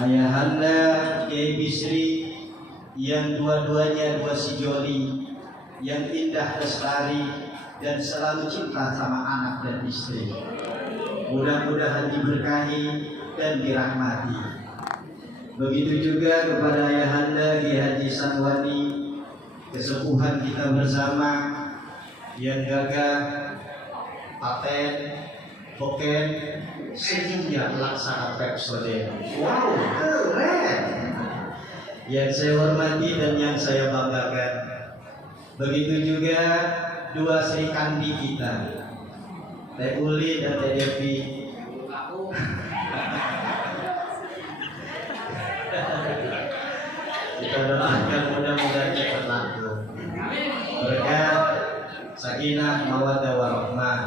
ayahanda Kiai Bisri yang dua-duanya dua sejoli, yang indah lestari dan selalu cinta sama anak dan istri. Mudah-mudahan diberkahi dan dirahmati. Begitu juga kepada ayahanda Kiai Haji Sanwani, kesepuhan kita bersama yang gagah, paten, poken, senyumnya laksana Pepsodent. Wow, keren! Yang saya hormati dan yang saya banggakan. Begitu juga dua Sri Kandi kita, Teh Uli dan Teh Devi. Kita doakan mudah-mudahan cepat laku. Berkat sakinah mawaddah warahmah.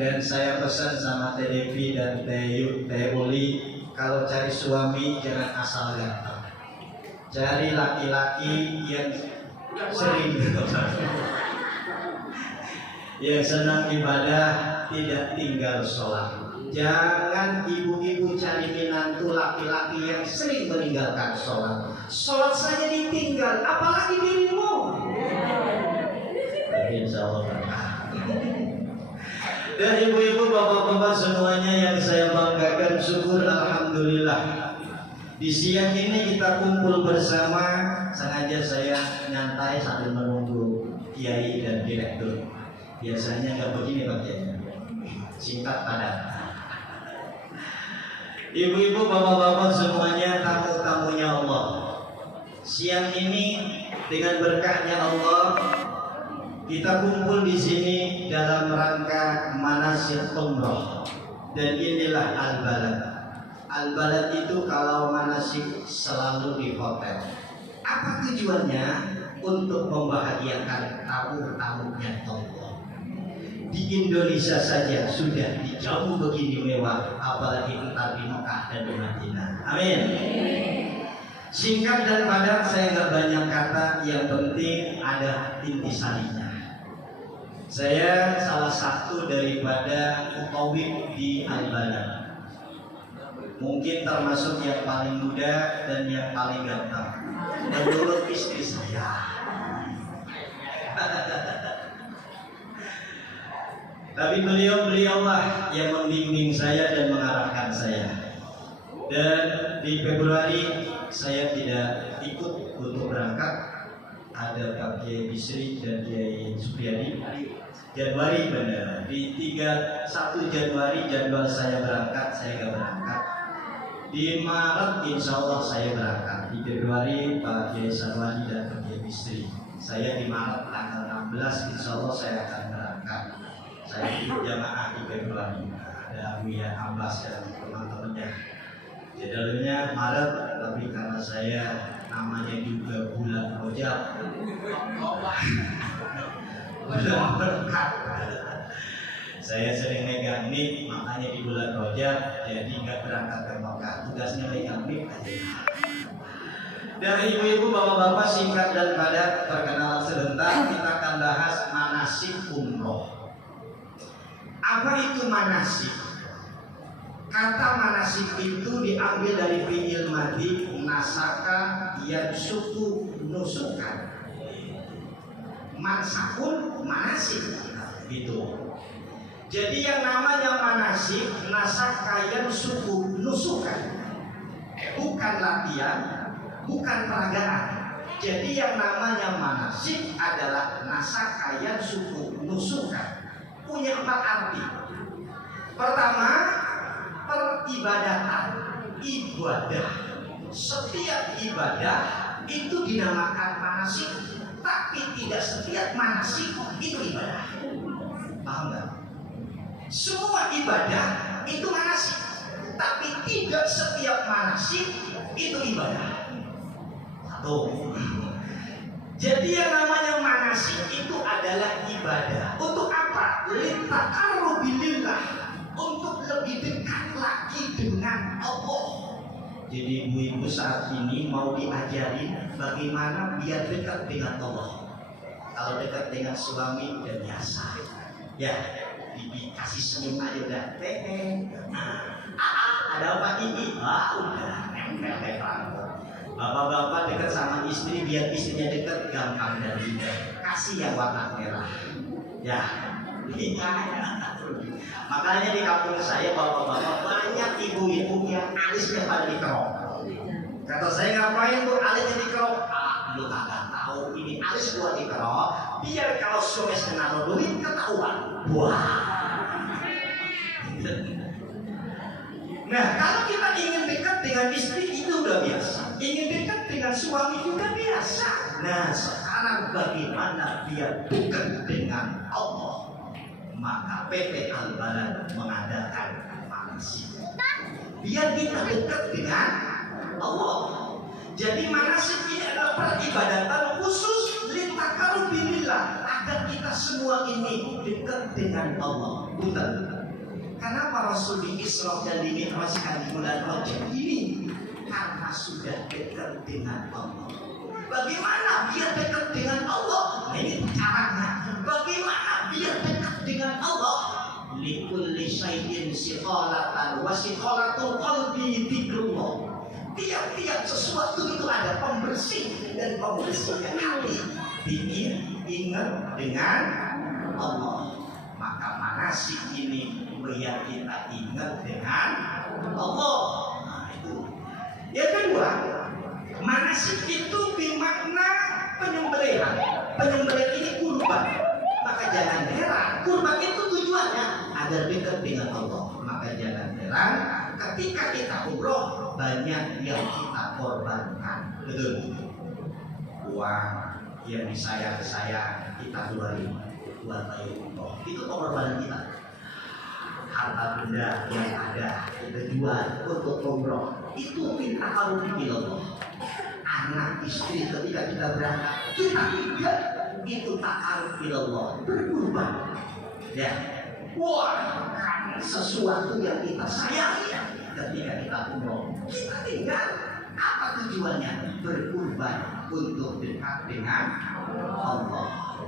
Dan saya pesan sama Teh Devi dan Teh Uli, kalau cari suami jangan asal ganteng. Cari laki-laki yang sering yang senang ibadah, tidak tinggal sholat. Jangan ibu-ibu cari menantu laki-laki yang sering meninggalkan sholat. Sholat saja ditinggal, apalagi dirimu. Insya Allah. Dan ibu-ibu, bapak-bapak semuanya yang saya banggakan, syukur alhamdulillah. Di siang ini kita kumpul bersama. Sengaja saya nyantai sambil menunggu kiai dan direktur. Biasanya nggak begini Pak Kiai, singkat padat. Ibu-ibu, bapak-bapak semuanya, tamu-tamunya Allah. Siang ini dengan berkahnya Allah, kita kumpul di sini dalam rangka manasik umroh. Dan inilah al-balad. Al-balad itu kalau manasik selalu di hotel. Apa tujuannya? Untuk membahagiakan tamu-tamunya Allah. Di Indonesia saja sudah dijauh begini mewah, apalagi entar di Mekah dan di Madinah. Amin. Singkat dan padat, saya nggak banyak kata, yang penting ada intisarinya. Saya salah satu daripada ukawim di Al-Balad. Mungkin termasuk yang paling muda dan yang paling ganteng menurut istri saya. Tapi beliau-beliaulah yang membimbing saya dan mengarahkan saya. Dan di Februari saya tidak ikut untuk berangkat. Ada Pak Kiai Bisri dan Kiai Supriyadi. Januari benar. Di 1 Januari jadwal saya berangkat, saya nggak berangkat. Di Maret insya Allah saya berangkat. Di Februari Pak Kiai Sanwani dan Pak Kiai Bisri. Saya di Maret tanggal 16 insya Allah saya akan berangkat. Saya ikut jamaah di Februari. Ada Buya Abbas dan teman-temannya. Jadwalnya Maret, tapi karena saya namanya juga bulan Rajab, bulan berkah, saya sering megang mic, makanya di bulan Rajab jadi nggak berangkat ke Mekah, tugasnya megang mic aja. Dari ibu-ibu, bapak-bapak, singkat dan padat, perkenalan sebentar, kita akan bahas manasik umroh. Apa itu manasik? Kata manasik itu diambil dari fi'il madhi, nasaka, yansuku, nusukan. Mansakun, manasik, gitu. Jadi yang namanya manasik, nasaka, yansuku, nusukan. Bukan latihan, bukan peragaan. Jadi yang namanya manasik adalah nasaka, yansuku, nusukan. Punya 4 arti. Pertama, peribadatan, ibadah. Setiap ibadah itu dinamakan manasik, tapi tidak setiap manasik itu ibadah. Paham nggak? Semua ibadah itu manasik, tapi tidak setiap manasik itu ibadah. Satu. Jadi yang namanya manasik itu adalah ibadah. Untuk apa? Litaqarrubilillah, untuk lebih dekat lagi dengan Allah. Jadi ibu-ibu saat ini mau diajarin bagaimana biar dekat dengan Allah. Kalau dekat dengan suami udah biasa, ya dikasih senyum aja udah ada apa ini? Udah nempel kayak rambut. Bapak-bapak dekat sama istri biar istrinya dekat, gampang dan mudah. Kasih yang warna merah. Ya, makanya di kampung saya bapak-bapak banyak ibu-ibu yang alisnya pada dikerok. Kata saya, ngapain tuh alisnya dikerok? Lu kagak tahu ini alis gua dikerok biar kalau suami naruh duit ketahuan. Wah. Nah, kalau kita ingin dekat dengan istri itu udah biasa, ingin dekat dengan suami juga biasa. Nah, sekarang bagaimana biar dekat dengan Allah? Maka PT Al-Balad mengadakan manasik biar kita dekat dengan Allah. Jadi manasik ini adalah peribadatan khusus litaqarrubillah, agar kita semua ini dekat dengan Allah. Betul. Kenapa Rasul di Isra dan di Mi'rajkan di bulan Rajab ini? Karena sudah dekat dengan Allah. Bagaimana biar dekat dengan Allah? Nah, ini caranya. Bagaimana biar dekat dengan Allah? Likulli syai'in siqalatan wa siqalatul qalbi dzikrullah. Tiap-tiap sesuatu itu ada pembersih, dan pembersihnya hati. Ingin ingat dengan Allah. Maka manasik ini biar kita ingat dengan Allah. Nah, itu. Yang kedua, manasik itu bermakna penyembelihan. Penyembelihan ini kurban. Maka jangan heran, kurban itu tujuannya agar dekat dengan Allah. Maka jangan heran ketika kita umroh banyak yang kita korbankan. Betul. Uang yang disayang-sayang kita keluarin buat umroh. Itu pengorbanan kita. Harta benda yang ada kita jual untuk umroh. Itu minta kalau Allah. Anak istri ketika kita berangkat kita tidak, itu ta'aruf ilallah, berkurban. Ya, wah, sesuatu yang kita sayangi ketika kita umroh, kita tinggal. Apa tujuannya? Berkurban untuk dekat dengan Allah.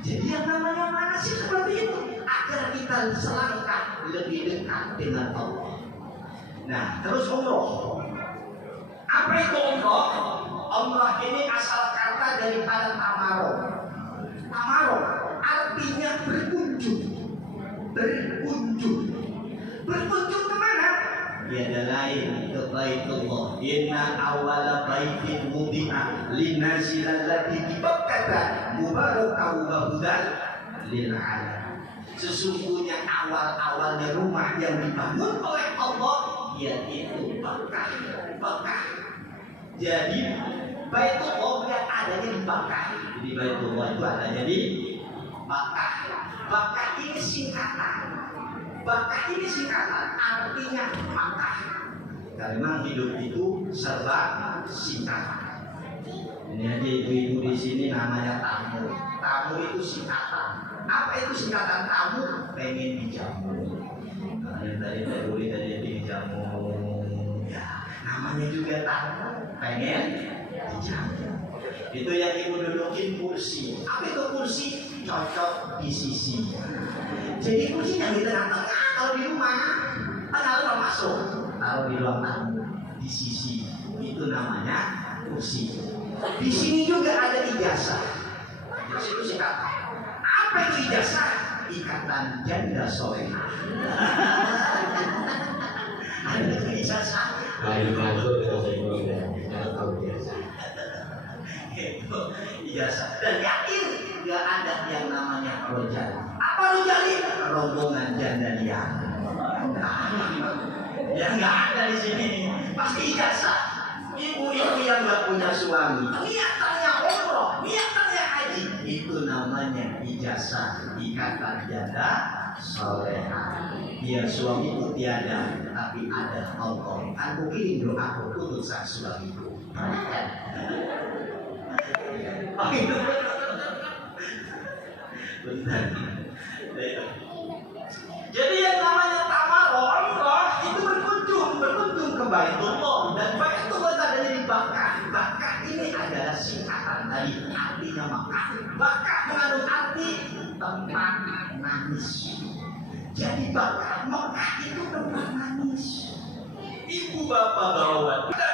Jadi yang namanya manasik seperti itu, agar kita selangkah lebih dekat dengan Allah. Nah, terus umroh. Apa itu umroh? Umroh ini asal kata daripada tamaro. Tamaro artinya berkunjung. Berkunjung. Berkunjung kemana? Tiada lain ke Baitullah. Inna awala baitin wudi'a linnasi allati bi Bakkah mubarakun wa hudan lil alamin. Sesungguhnya awal-awalnya rumah yang dibangun oleh Allah yaitu Bakkah. Bakkah. Jadi Baitullah yang adanya di Bakkah. Jadi Baitullah itu adanya di Bakkah. Bakkah ini singkatan. Bakkah ini singkatan, artinya Makkah. Karena hidup itu serba singkatan. Ini aja ibu-ibu di sini namanya tamu. Tamu itu singkatan. Apa itu singkatan tamu? Pengen dijamu. Nah, yang tadi dijamu. Ya, namanya juga tamu. Pengen dijamu. Itu yang ibu dudukin kursi. Apa itu kursi? Cocok di sisi. Jadi kursinya di tengah-tengah kalau di rumah. Kalau masuk, taruh di ruang tamu di sisi. Itu namanya kursi. Di sini juga ada ijazah. Ijazah itu singkatan. Apa itu ijazah? Ikatan janda solehah. Ada ijazah. Itu ijazah. Dan yakin nggak ada yang namanya rojali. Apa rojali? Rombongan janda liar. Ya nggak ada di sini. Pasti ijazah. Ibu-ibu yang nggak punya suami, niatannya umroh, niatannya haji, itu namanya ijazah ikatan janda solehah. Dia suami itu tiada, tapi ada Allah. Aku kirim doaku untuk sang suamiku. Oh itu benar. Jadi yang namanya tamarroh, umroh itu berkunjung ke Baitullah, dan Baitullah adanya di Bakkah. Bakkah ini adalah singkatan dari artinya Makkah. Bakkah mengandung arti tempat manis. Jadi Bakkah, Makkah itu tempat manis. ibu bapak bawawan. Ada